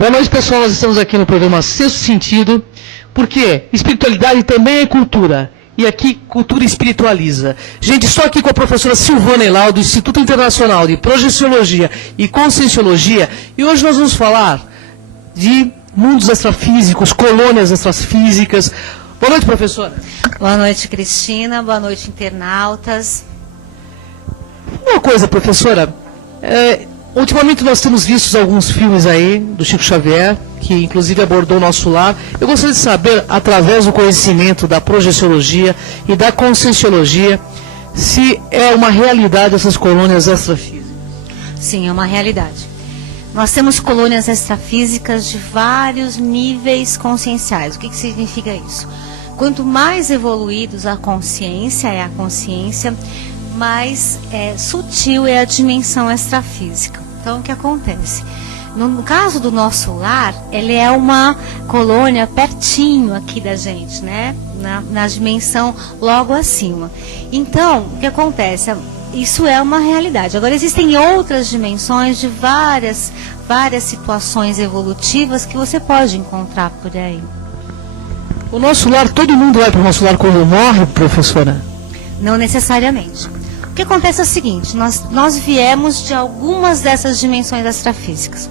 Boa noite, pessoal. Nós estamos aqui no programa Sexto Sentido, porque espiritualidade também é cultura. E aqui, cultura espiritualiza. Gente, estou aqui com a professora Silvana Elau, do Instituto Internacional de Projeciologia e Conscienciologia, e hoje nós vamos falar de mundos extrafísicos, colônias extrafísicas. Boa noite, professora. Boa noite, Cristina. Boa noite, internautas. Uma coisa, professora, ultimamente nós temos visto alguns filmes aí do Chico Xavier, que inclusive abordou o nosso lar. Eu gostaria de saber, através do conhecimento da projeciologia e da conscienciologia, se é uma realidade essas colônias extrafísicas. Sim, é uma realidade. Nós temos colônias extrafísicas de vários níveis conscienciais. O que significa isso? Quanto mais evoluídos a consciência, mais sutil é a dimensão extrafísica. Então, o que acontece? No caso do nosso lar, ele é uma colônia pertinho aqui da gente, né? Na dimensão logo acima. Então, o que acontece? Isso é uma realidade. Agora, existem outras dimensões de várias situações evolutivas que você pode encontrar por aí. O nosso lar, todo mundo vai para o nosso lar quando morre, professora? Não necessariamente. O que acontece é o seguinte, nós viemos de algumas dessas dimensões extrafísicas.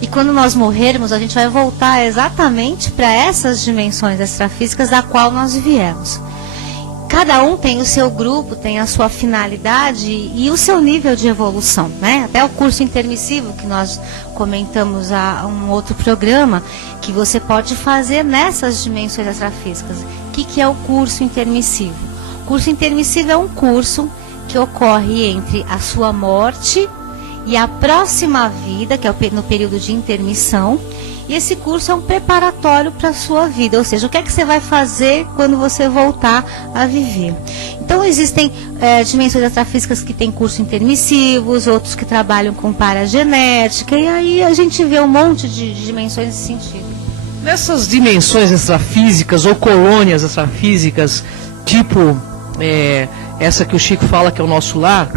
E quando nós morrermos, a gente vai voltar exatamente para essas dimensões extrafísicas da qual nós viemos. Cada um tem o seu grupo, tem a sua finalidade e o seu nível de evolução, né? Até o curso intermissivo que nós comentamos a um outro programa, que você pode fazer nessas dimensões extrafísicas. O que é o curso intermissivo? O curso intermissivo é um curso que ocorre entre a sua morte e a próxima vida, que é no período de intermissão. E esse curso é um preparatório para a sua vida, ou seja, o que é que você vai fazer quando você voltar a viver. Então, existem dimensões extrafísicas que têm curso intermissivos, outros que trabalham com paragenética, e aí a gente vê um monte de dimensões nesse sentido. Nessas dimensões extrafísicas ou colônias extrafísicas, tipo essa que o Chico fala que é o nosso lar,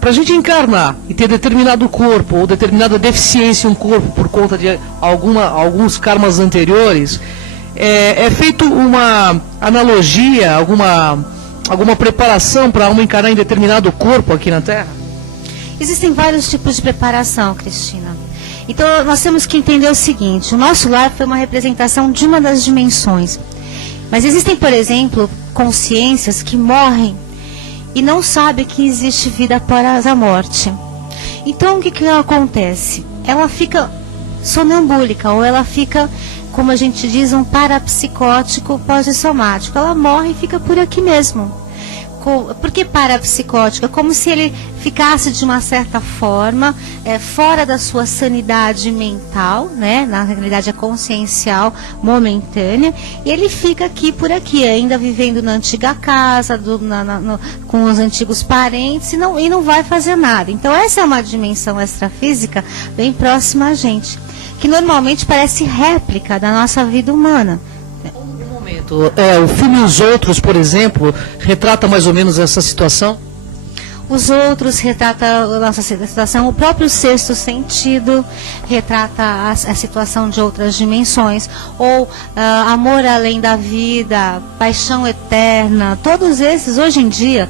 para a gente encarnar e ter determinado corpo ou determinada deficiência em um corpo por conta de alguns karmas anteriores, é feito uma analogia, alguma preparação para uma encarnar em determinado corpo aqui na Terra? Existem vários tipos de preparação, Cristina. Então nós temos que entender o seguinte, o nosso lar foi uma representação de uma das dimensões. Mas existem, por exemplo, consciências que morrem e não sabem que existe vida após a morte. Então, o que acontece? Ela fica sonambúlica, ou ela fica, como a gente diz, um parapsicótico pós-somático. Ela morre e fica por aqui mesmo. Por que parapsicótico? É como se ele ficasse de uma certa forma fora da sua sanidade mental, né? Na realidade é consciencial, momentânea, e ele fica aqui por aqui, ainda vivendo na antiga casa, com os antigos parentes, e não vai fazer nada. Então essa é uma dimensão extrafísica bem próxima a gente, que normalmente parece réplica da nossa vida humana. O filme Os Outros, por exemplo, retrata mais ou menos essa situação? Os Outros retrata a nossa situação, o próprio Sexto Sentido retrata a situação de outras dimensões, ou Amor Além da Vida, Paixão Eterna, todos esses, hoje em dia,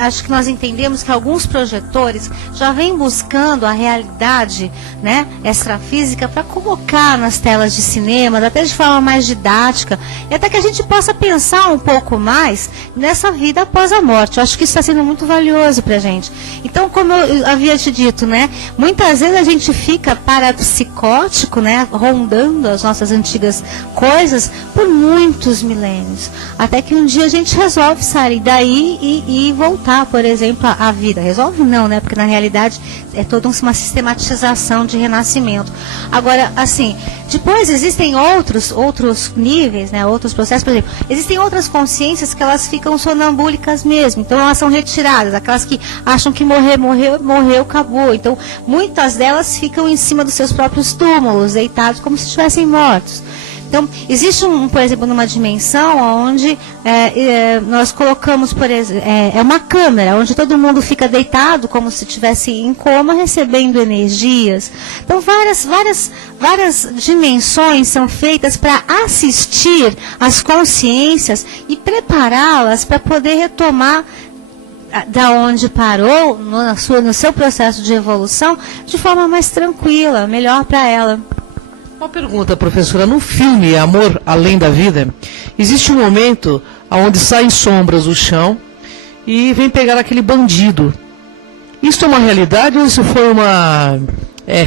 acho que nós entendemos que alguns projetores já vêm buscando a realidade, né, extrafísica para colocar nas telas de cinema, até de forma mais didática, e até que a gente possa pensar um pouco mais nessa vida após a morte. Eu acho que isso está sendo muito valioso pra gente. Então, como eu havia te dito, né, muitas vezes a gente fica parapsicótico, né, rondando as nossas antigas coisas por muitos milênios, até que um dia a gente resolve sair daí e voltar, por exemplo, à vida. Resolve não, né, porque na realidade é toda uma sistematização de renascimento. Agora, assim, depois existem outros níveis, né, outros processos. Por exemplo, existem outras consciências que elas ficam sonambúlicas mesmo, então elas são retiradas, aquelas que acham que morreu, acabou. Então, muitas delas ficam em cima dos seus próprios túmulos, deitados como se estivessem mortos. Então, existe, por exemplo, numa dimensão onde nós colocamos, por exemplo, uma câmera, onde todo mundo fica deitado como se estivesse em coma, recebendo energias. Então, várias dimensões são feitas para assistir as consciências e prepará-las para poder retomar da onde parou, no seu processo de evolução, de forma mais tranquila, melhor para ela. Uma pergunta, professora. No filme Amor Além da Vida, existe um momento onde saem sombras do chão e vem pegar aquele bandido. Isso é uma realidade ou isso foi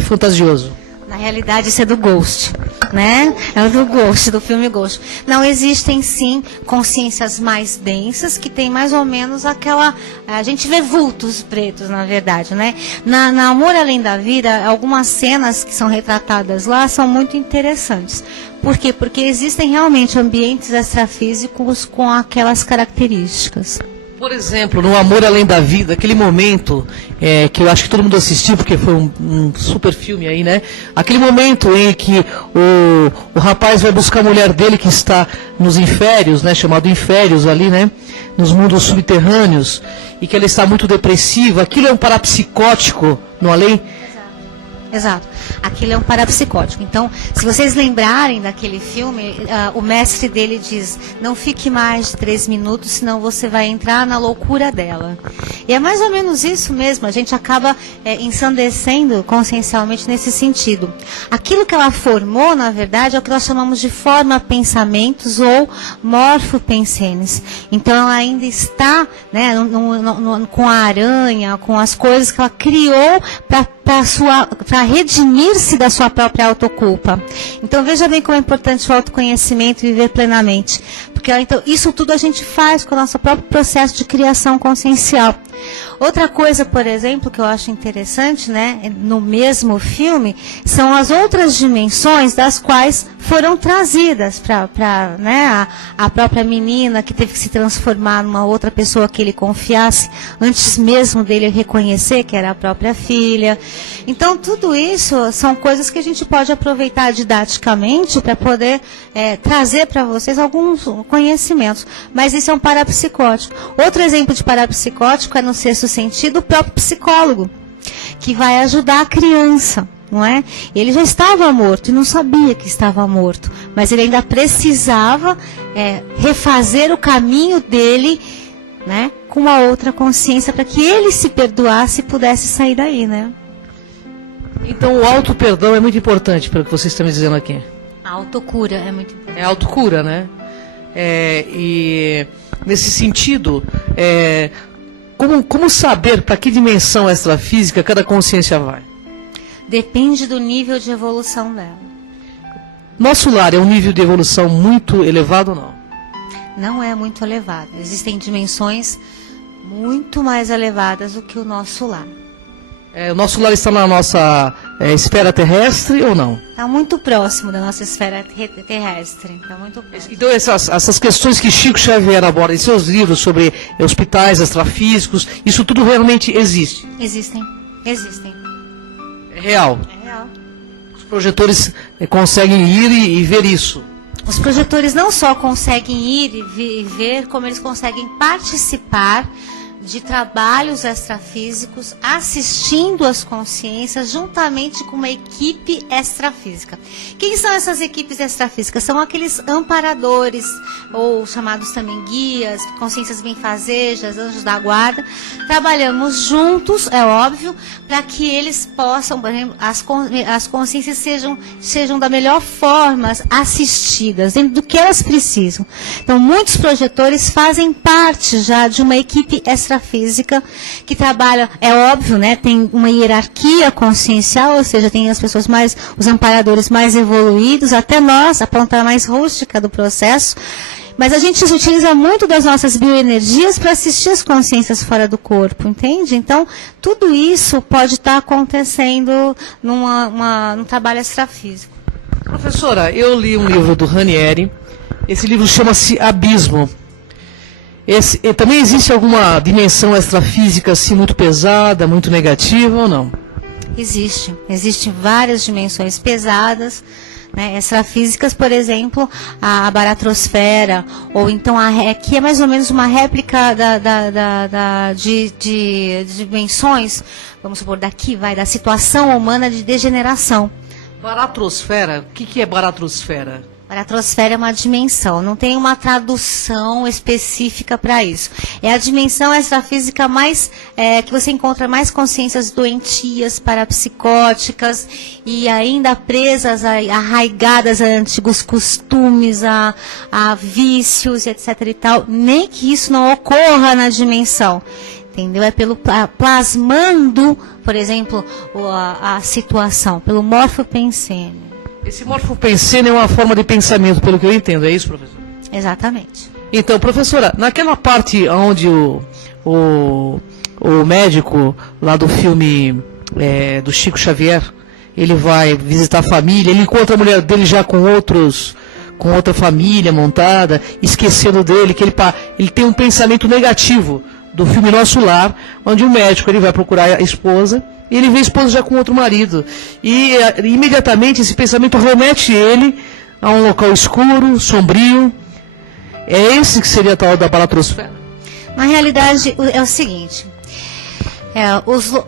fantasioso? Na realidade, isso é do Ghost, né? É do Ghost, do filme Ghost. Não, existem sim consciências mais densas, que tem mais ou menos aquela... A gente vê vultos pretos, na verdade, né? Na Amor Além da Vida, algumas cenas que são retratadas lá são muito interessantes. Por quê? Porque existem realmente ambientes extrafísicos com aquelas características. Por exemplo, no Amor Além da Vida, aquele momento que eu acho que todo mundo assistiu, porque foi um super filme aí, né? Aquele momento em que o rapaz vai buscar a mulher dele que está nos inférios, né? Chamado inférios ali, né? Nos mundos subterrâneos, e que ela está muito depressiva. Aquilo é um parapsicótico no além? Exato. Aquilo é um parapsicótico. Então, se vocês lembrarem daquele filme, o mestre dele diz, não fique mais de 3 minutos, senão você vai entrar na loucura dela. E é mais ou menos isso mesmo, a gente acaba ensandecendo consciencialmente nesse sentido. Aquilo que ela formou, na verdade, é o que nós chamamos de forma-pensamentos ou morfo-pensenes. Então, ela ainda está, né, com a aranha, com as coisas que ela criou para redimir-se da sua própria autoculpa. Então veja bem como é importante o autoconhecimento e viver plenamente. Porque então, isso tudo a gente faz com o nosso próprio processo de criação consciencial. Outra coisa, por exemplo, que eu acho interessante, né, no mesmo filme, são as outras dimensões das quais foram trazidas para né, a própria menina que teve que se transformar numa outra pessoa que ele confiasse, antes mesmo dele reconhecer que era a própria filha. Então, tudo isso são coisas que a gente pode aproveitar didaticamente para poder trazer para vocês alguns conhecimentos. Mas isso é um parapsicótico. Outro exemplo de parapsicótico é no sexto sentido, o próprio psicólogo, que vai ajudar a criança, não é? Ele já estava morto e não sabia que estava morto, mas ele ainda precisava refazer o caminho dele, né, com uma outra consciência, para que ele se perdoasse e pudesse sair daí, né? Então o auto-perdão é muito importante, pelo que vocês estão me dizendo aqui. A autocura é muito importante. É autocura, né? E nesse sentido, como saber para que dimensão extrafísica cada consciência vai? Depende do nível de evolução dela. Nosso lar é um nível de evolução muito elevado ou não? Não é muito elevado. Existem dimensões muito mais elevadas do que o nosso lar. O nosso lar está na nossa esfera terrestre ou não? Está muito próximo da nossa esfera terrestre. Está muito próximo. Então essas questões que Chico Xavier aborda em seus livros sobre hospitais extrafísicos, isso tudo realmente existe? Existem. É real? É real. Os projetores conseguem ir e ver isso? Os projetores não só conseguem ir e ver, como eles conseguem participar de trabalhos extrafísicos, assistindo as consciências juntamente com uma equipe extrafísica. Quem são essas equipes extrafísicas? São aqueles amparadores, ou chamados também guias, consciências benfazejas, anjos da guarda. Trabalhamos juntos, é óbvio, para que eles possam, por exemplo, as consciências sejam da melhor forma assistidas, dentro do que elas precisam. Então, muitos projetores fazem parte já de uma equipe extrafísica que trabalha, é óbvio, né, tem uma hierarquia consciencial, ou seja, tem as pessoas os amparadores mais evoluídos, até nós, a ponta mais rústica do processo, mas a gente utiliza muito das nossas bioenergias para assistir as consciências fora do corpo, entende? Então, tudo isso pode estar acontecendo num trabalho extrafísico. Professora, eu li um livro do Ranieri, esse livro chama-se Abismo. Também existe alguma dimensão extrafísica assim muito pesada, muito negativa ou não? Existem várias dimensões pesadas, né? Extrafísicas, por exemplo, a baratrosfera, ou então aqui é mais ou menos uma réplica de dimensões, vamos supor, da situação humana de degeneração. Baratrosfera, o que é baratrosfera? Baratrosfera é uma dimensão, não tem uma tradução específica para isso. É a dimensão extrafísica mais que você encontra mais consciências doentias, parapsicóticas e ainda presas, arraigadas a antigos costumes, a vícios, etc. e tal. Nem que isso não ocorra na dimensão. Entendeu? É pelo plasmando, por exemplo, a situação, pelo morfopensene. Esse morfopensene é uma forma de pensamento, pelo que eu entendo, é isso, professor? Exatamente. Então, professora, naquela parte onde o médico lá do filme do Chico Xavier, ele vai visitar a família, ele encontra a mulher dele já com outra família montada, esquecendo dele, que ele tem um pensamento negativo do filme Nosso Lar, onde o médico ele vai procurar a esposa, e ele vê a esposa já com outro marido. E imediatamente esse pensamento remete ele a um local escuro, sombrio. É esse que seria a tal da baratrosfera? Na realidade, é o seguinte.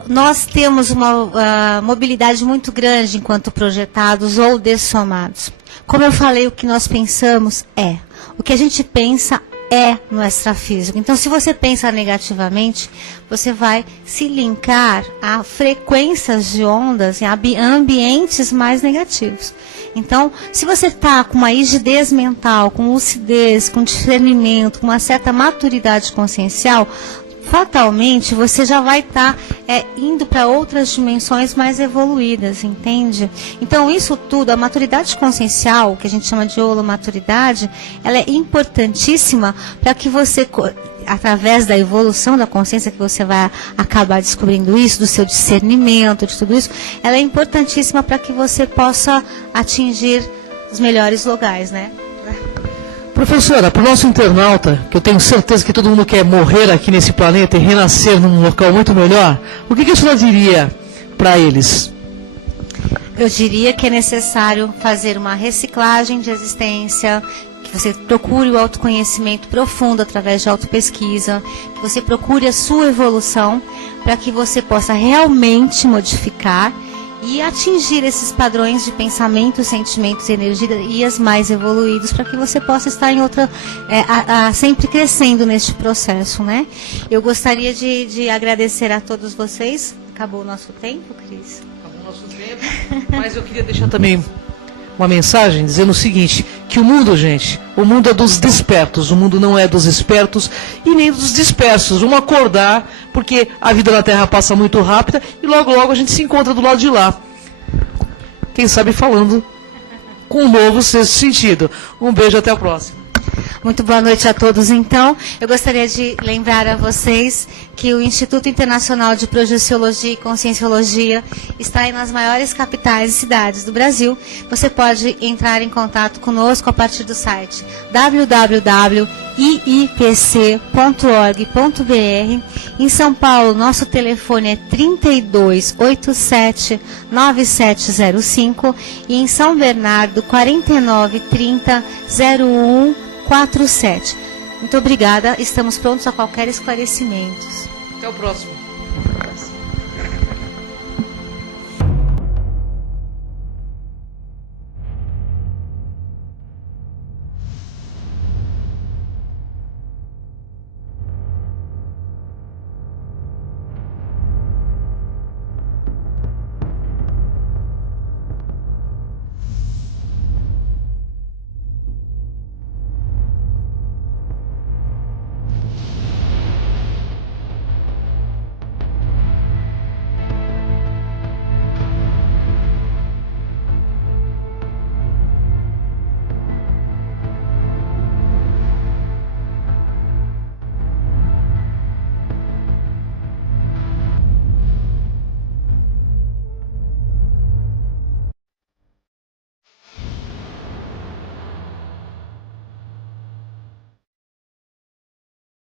Nós temos uma mobilidade muito grande enquanto projetados ou dessomados. Como eu falei, o que nós pensamos é. O que a gente pensa é no extrafísico. Então, se você pensa negativamente, você vai se linkar a frequências de ondas, a ambientes mais negativos. Então, se você está com uma rigidez mental, com lucidez, com discernimento, com uma certa maturidade consciencial, fatalmente você já vai estar indo para outras dimensões mais evoluídas, entende? Então isso tudo, a maturidade consciencial, que a gente chama de holomaturidade, ela é importantíssima para que você, através da evolução da consciência, que você vai acabar descobrindo isso, do seu discernimento, de tudo isso, ela é importantíssima para que você possa atingir os melhores lugares, né? Professora, para o nosso internauta, que eu tenho certeza que todo mundo quer morrer aqui nesse planeta e renascer num local muito melhor, o que a senhora diria para eles? Eu diria que é necessário fazer uma reciclagem de existência, que você procure o autoconhecimento profundo através de autopesquisa, que você procure a sua evolução para que você possa realmente modificar e atingir esses padrões de pensamento, sentimentos e energias mais evoluídos para que você possa estar em outra, sempre crescendo neste processo, né? Eu gostaria de agradecer a todos vocês. Acabou o nosso tempo, Cris? Acabou o nosso tempo, mas eu queria deixar também uma mensagem dizendo o seguinte, que o mundo, gente, o mundo é dos despertos, o mundo não é dos espertos e nem dos dispersos. Vamos acordar, porque a vida na Terra passa muito rápida e logo logo a gente se encontra do lado de lá. Quem sabe falando com um novo sexto sentido. Um beijo, até a próxima. Muito boa noite a todos, então. Eu gostaria de lembrar a vocês que o Instituto Internacional de Projeciologia e Conscienciologia está nas maiores capitais e cidades do Brasil. Você pode entrar em contato conosco a partir do site www.iipc.org.br. Em São Paulo, nosso telefone é 3287-9705 e em São Bernardo, 4930-0147. Muito obrigada, estamos prontos a qualquer esclarecimento. Até o próximo.